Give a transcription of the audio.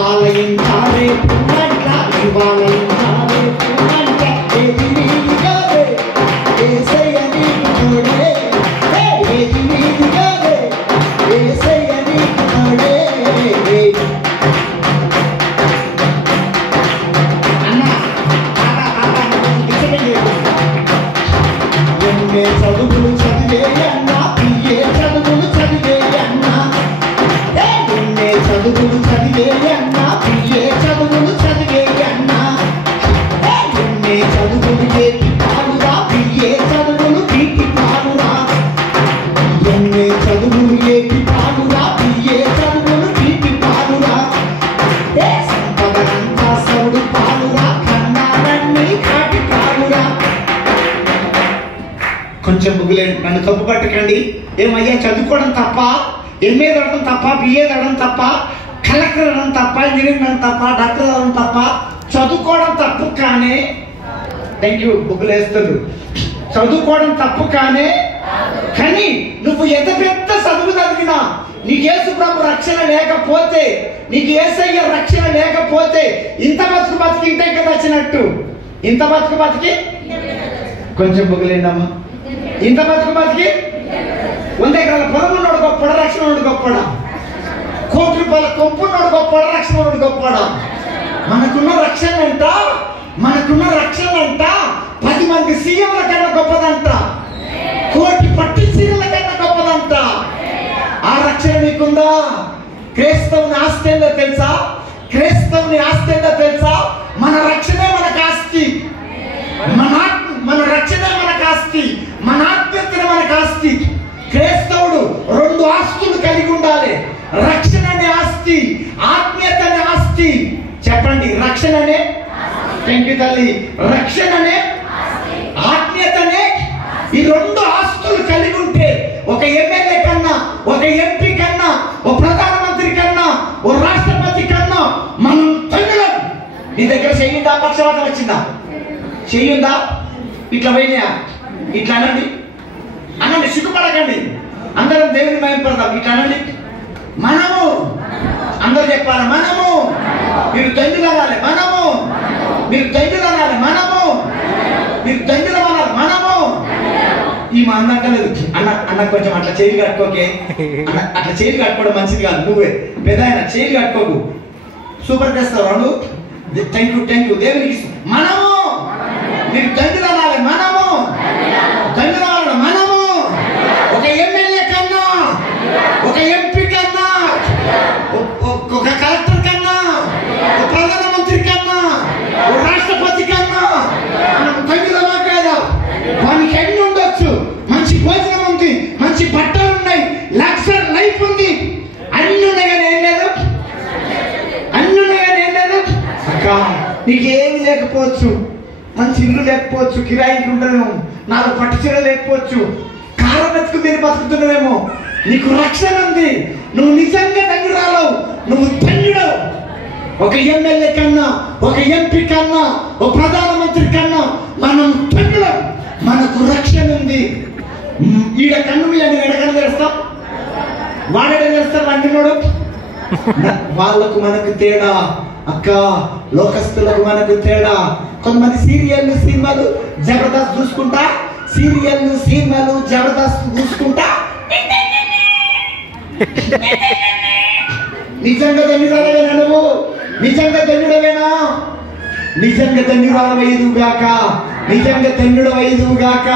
ఇవాళ చదువులు చదివే అన్నా పిఏ చదువులు చదివే అన్నా చదువులు చదివే అన్నా పిఏ చదువులు చదివే అన్నా చదువులు ఏటి పాలురా పిఏ చదువులు పీకి పాలురా చదువులు ఏటి పాలురా పిఏ చదువులు పీకి పాలురా సంపదనంతా సౌడు పాలురా కన్నాలన్నీ కాటి పాలురా. కొంచెం ముగ్గులేండి, నన్ను తప్పు పట్టకండి. ఏమయ్యా చదువుకోవడం తప్ప, ఎంఏ చదవడం తప్ప, బిఏ చదవడం తప్ప, కలెక్టర్ అవ్వడం తప్ప, ఇంజనీరింగ్ అవ్వడం తప్ప, డాక్టర్ అవ్వడం తప్ప, చదువుకోవడం తప్పు కానీ థ్యాంక్ యూ బుక్కులు వేస్తారు. చదువుకోవడం తప్పు కానీ నువ్వు ఎంత పెద్ద చదువు చదివినా నీకు యేసు ప్రభు రక్షణ లేకపోతే, నీకు యేసయ్య రక్షణ లేకపోతే ఇంత బతుకు బతికి ఇంత ఇంకా వచ్చినట్టు. ఇంత బతుకు బతికి కొంచెం బుగ్గలేండమ్మా. ఇంత బతుకు బతికి 100 ఎకరాల పొలం ఉన్నాడు గొప్పడా, రక్షణ ఉన్నాడు గొప్పడా? కోటి రూపాయల కొంపు ఉన్నాడు గొప్పడా, రక్షణ ఉన్నాడు గొప్పడా? మనకున్న రక్షణ అంట, మనకున్న రక్షణ అంట 10 మంది సీఎంల కన్నా గొప్పదంట, కోటి పట్టి సీఎంల కన్నా గొప్పదంట. ఆ రక్షణ నీకుందా? క్రైస్తవుని ఆస్తి ఏందో తెలుసా? క్రైస్తవుని ఆస్తి ఏందో తెలుసా? మన రక్షణే మనకు ఆస్తి. మన రక్షణే మనకు ఆస్తి, మన ఆత్మీయతనే మనకు ఆస్తి. క్రైస్తవుడు 2 ఆస్తులు కలిగి ఉండాలి. రక్షణ అనే ఆస్తి, ఆత్మీయత అనే ఆస్తి. చెప్పండి, రక్షణ అనే తల్లి, రక్షణ అనే ఆత్మీయత అనే ఈ 2 ఆస్తులు కలిగి ఉంటే ఒక ఎమ్మెల్యే కన్నా, ఒక ఎంపీ కన్నా, ఒక ప్రధానమంత్రి కన్నా, ఒక రాష్ట్రపతి కన్నా మనం తగిలం. నీ దగ్గర చెయ్యిందా? పక్షవాతం వచ్చిందా? చెయ్యుందా? ఇట్లా పోయినా ఇట్లా అనండి, అనండి, సిగ్గుపడకండి. అందరం దేవుని మహిమపడతాం. ఇట్లా అనండి, మనము అందరూ చెప్పాలి, మనము. మీరు దండులు అనాలి, మనము. మీరు దండులు అనాలి, మనము. మీరు దండులు అనాలి, మనము. ఈ మా అన్న అంటలేదు, అన్న కొంచెం అట్లా చేయి కట్టుకోకే, అట్లా చేయి కట్టుకోవడం మంచిది కాదు. నువ్వే పెద్ద ఆయన చేయి కట్టుకోకు, సూపర్ చేస్తావు రెండు. థ్యాంక్ యూ దేవునికి మనము. మీరు దండులు అనాలి, మనము. దండులు అనాలి, మనము. ఒక ఎమ్మెల్యే కన్నా, ఒక ఎంపీ కన్నా, ఒక కలెక్టర్ కన్నా, ఒక ప్రధానమంత్రి కన్నా, ఒక రాష్ట్రపతి కన్నా మనం దండులమా కాదా? వానికి ఎన్ని ఉండొచ్చు, మంచి భోజనం ఉంది, మంచి బట్టలు ఉన్నాయి, లగ్జరీ లైఫ్ ఉంది, అన్ని ఉన్నాయి కానీ ఏం లేదు, అన్ని ఉన్నాయి కానీ ఏం లేదు. అక్క నీకేమి లేకపోవచ్చు, మంచి ఇల్లు లేకపోవచ్చు, కిరాయికి ఉండలేము, 4 పట్టు చీరలు లేకపోవచ్చు, కారం ఎత్తుకు మీరు బతుకుతున్నావేమో, నీకు రక్షణ ఉంది. నువ్వు నిజంగా ధన్యురాలవు, నువ్వు ధన్యుడవు. ఒక ఎమ్మెల్యే కన్నా, ఒక ఎంపీ కన్నా, ఒక ప్రధానమంత్రి కన్నా మనం ధన్యులం. మనకు రక్షణ ఉంది. ఈడ కన్ను మీద ఎడకన్నా తెస్తాం, వాడెడ తెస్తాం అంటున్నాడు. వాళ్ళకు మనకు తేడా అక్క, లోకస్తులకు మనకు తేడా. కొంతమంది సీరియల్లు సినిమాలు జబర్దస్త్ చూసుకుంటా, సీరియల్లు సినిమాలు జబర్దస్త్ చూసుకుంటా నిజంగా ధన్యురాలవేనా నువ్వు? నిజంగా ధన్యుడవేనా? నిజంగా ధన్యురాలవైదుగాక, నిజంగా ధన్యుడవైదుగాక.